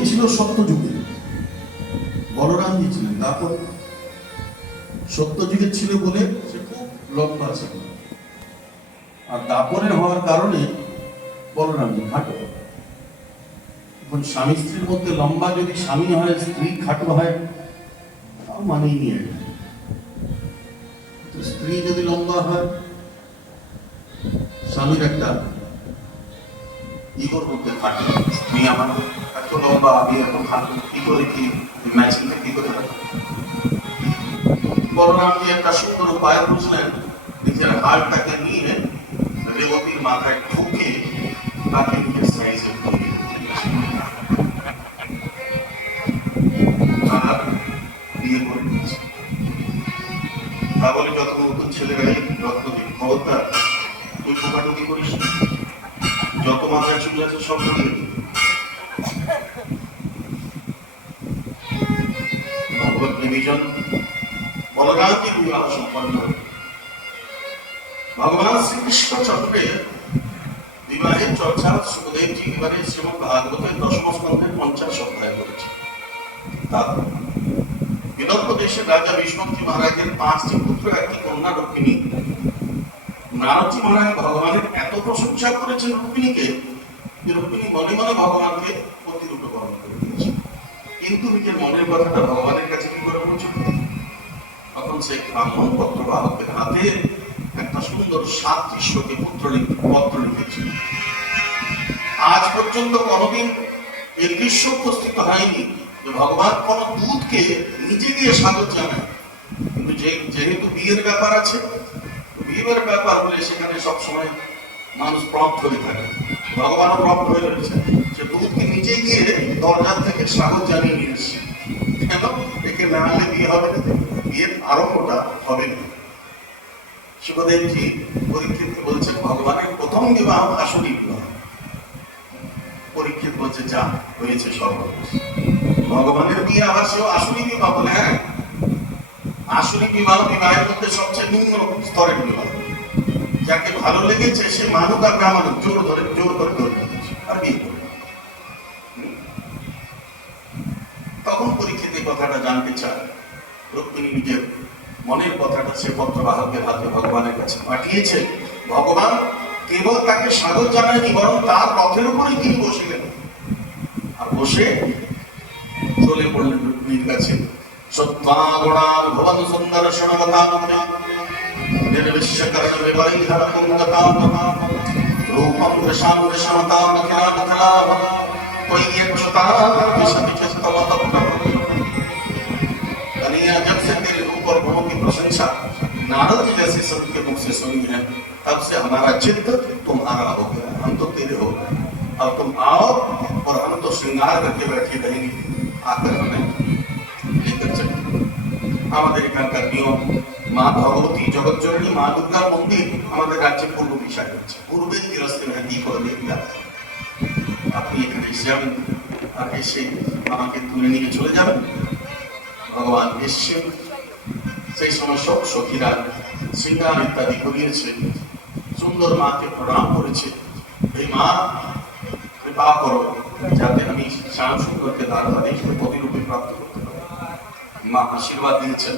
ভগবতী ছিল সত্যযুগে বলরামজি ছিলেন, তারপর সত্যযুগে ছিল বলে সে খুব লম্বা ছিল। আর দাপরের হওয়ার কারণে বলরামজি খাটো। এখন স্বামী স্ত্রীর মধ্যে লম্বা যদি স্বামী হয়, স্ত্রী খাটো হয়, তাও মানেই নিয়ে। তো স্ত্রী যদি লম্বা হয়, স্বামীর একটা ইগোর মধ্যে থাকে, স্ত্রী আমার এত লম্বা আমি এত খাটো কি করে কি ম্যাচিংটা কি করে একটা সুন্দর উপায় বুঝলেন, নিজের হাড়টাকে নিয়ে মাথায় তাকে নিজের সাইজে আর বিয়ে করে নিয়েছে তা যত নতুন দিন খবরদার, তুই করিস যত মাথায় চুল আছে সব নিবেদন বলরামকে বিবাহ সম্পন্ন। ভগবান শ্রীকৃষ্ণ চক্রের বিবাহের চর্চা সুখদেবজি এবারে শ্রীমদ ভাগবতের দশম স্কন্ধের পঞ্চাশ অধ্যায় করেছে বিদর্ভ দেশের রাজা বিষ্ণুজি মহারাজের পাঁচটি পুত্র, একটি কন্যা রুক্মিণী নারদজি মহারাজ ভগবানের এত প্রশংসা করেছেন রুক্মিণীকে যে রুক্মিণী মনে মনে ভগবানকে প্রতিরূপ গ্রহণ করে দিয়েছে। কিন্তু নিজের মনের কথাটা ভগবানের কাছে করে পৌঁছবে তখন সে ব্রাহ্মণ পত্র বাহকের হাতে একটা সুন্দর সাত দৃশ্যকে পুত্র লিখেছিল আজ পর্যন্ত কোনদিন এই দৃশ্য উপস্থিত হয়নি যে ভগবান কোন দূতকে নিজে গিয়ে স্বাগত জানায়। কিন্তু যেহেতু বিয়ের ব্যাপার আছে, বিয়ের ব্যাপার হলে সেখানে সবসময় মানুষ প্রম্পট হয়ে থাকে। ভগবানও প্রম্পট হয়ে রয়েছে। সে দূতকে নিজে গিয়ে দরজা থেকে স্বাগত জানিয়ে নিয়ে এসছে কেন? একে না হলে বিয়ে হবে না বিয়ের আরম্ভটা হবে না। শিবদেবজি পরীক্ষিত বলছেন, ভগবানের প্রথম বিবাহ আসলী বিবাহ। পরীক্ষিত বলছে, যা হয়েছে সব ভগবানের বিয়ে আবার সেও আসলী বিবাহ বলে হ্যাঁ? আসলী বিবাহ বিবাহের মধ্যে সবচেয়ে নিম্ন স্তরের বিবাহ। যাকে ভালো লেগেছে, সে মানুক আর না জোর ধরে, জোর করে ধরে আর বিয়ে জানতে চায় রুক্মিণী নিজের মনের কথাটা সে পত্রবাহকের হাতে ভগবানের কাছে পাঠিয়েছে। ভগবান কেবল তাকে স্বাগত জানায়নি বরং তার রথের উপরেই তিনি বসিলেন। আর বসে চলে পড়লেন রুক্মিণীর কাছে। সত্যাগুণা ভবন সুন্দর কুঙ্গতা রূপম नारद जी जैसे संत के मुख से सुनी है तब से हमारा चित्त तुम्हारा हो गया हम तो तेरे हो गए अब तुम आओ और हम तो श्रृंगार करके बैठे रहेंगे आकर हमें लेकर चले আমাদের এখানকার নিয়ম মা ভগবতী জগৎজননী মা দুর্গার মন্দির আমাদের রাজ্যে পূর্ব দিশায় হচ্ছে পূর্বের তিরস্তে কি করে দেখবে আপনি এখানে এসে যাবেন আর এসে আমাকে তুলে নিয়ে চলে যাবেন ভগবান এসছেন সেই সময় সব সখীরা শৃঙ্গার ইত্যাদি করিয়েছে সুন্দর মাকে প্রণাম করেছে এই মা কৃপা করো যাতে আমি শ্যাম সুন্দরকে তার প্রতিরূপে প্রাপ্ত করতে পারি মা আশীর্বাদ দিয়েছেন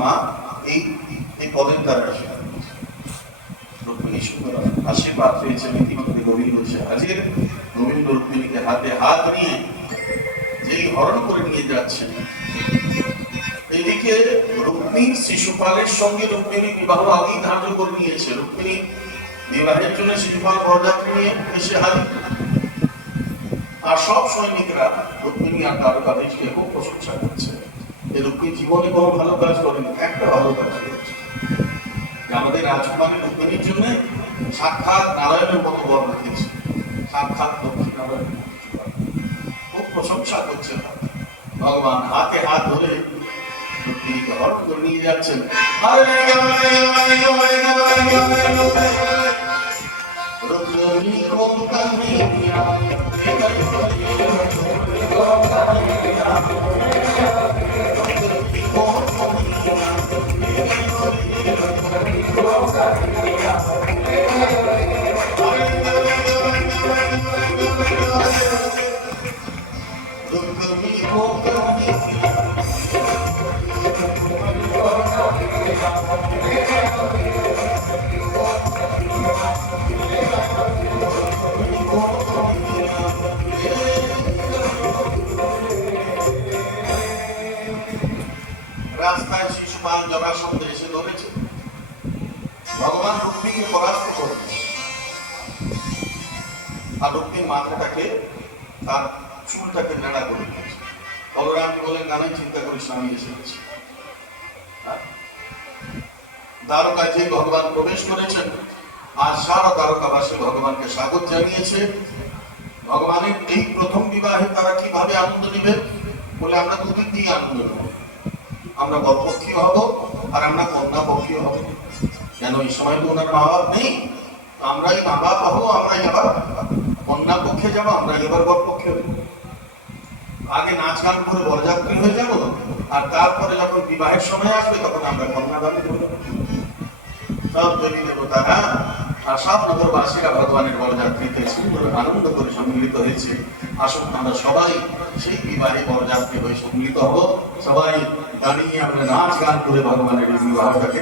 মা, এই এই পদের দ্বারা রুক্মিণী সুন্দর আশীর্বাদ পেয়েছেন ইতিমধ্যে গোবিন্দ হাজির গোবিন্দ রুক্মিণীকে হাতে হাত নিয়ে যেই হরণ করে নিয়ে যাচ্ছেন এদিকে রুক্মিণী শিশুপালের সঙ্গে রুক্মিণী বিবাহ আগেই ধার্য করে নিয়েছে। রুক্মিণী বিবাহের জন্য শিশুপাল বরযাত্রী নিয়ে এসে হাজির। আর সব সৈনিকরা রুক্মিণী আর দ্বারকাধীশকে খুব প্রশংসা করছে। যে রুক্মিণী জীবনে কোনো ভালো কাজ করেনি একটা ভালো কাজ করেছে আমাদের রাজকুমারী রুক্মিণীর জন্য সাক্ষাৎ নারায়ণের মতো বর রেখেছে। সাক্ষাৎ লক্ষ্মী নারায়ণ খুব প্রশংসা করছে ভগবান হাতে হাত ধরে রুক্মিণীকে হরণ করে নিয়ে যাচ্ছেন। হরে রাম, হরে রাস্তায় শিশুপাল জরাসন্ধে এসে ধরেছে। ভগবান রুক্মিণীকে পরাস্ত করবে আর রুক্মিণীর মাথাটাকে তার চুলটাকে নেড়া করে দিয়েছে। বলরামকে বলেন নানাই চিন্তা করিস না, আমি এসে গেছি। হ্যাঁ? দ্বারকায় যে ভগবান প্রবেশ করেছেন আর সারা দ্বারকাবাসী ভগবানকে স্বাগত জানিয়েছে। ভগবানের এই প্রথম বিবাহে তারা কীভাবে আনন্দ নেবেন বলে আমরা দুদিন দিয়ে আনন্দ নেব। আমরা বরপক্ষী হব আর আমরা কন্যা পক্ষী হব। কেন? এই সময় তো ওনার মা বাপ নেই আমরাই মা বাপ হব, আমরাই আবার কন্যা পক্ষে যাব, আমরাই এবার বরপক্ষে হব। আগে নাচ গান করে বরযাত্রী হয়ে যাব আর তারপরে যখন বিবাহের সময় আসবে তখন আমরা কন্যা দাবি দেবো সব দেবী দেবতারা আর সব নগরবাসীরা ভগবানের বরযাত্রীতে সুন্দর আনন্দ করে সম্মিলিত হয়েছে। আসুন আমরা সবাই সেই বিবাহে বরযাত্রী হয়ে সম্মিলিত হব। সবাই দাঁড়িয়ে আমরা নাচ গান করে ভগবানের বিবাহটাকে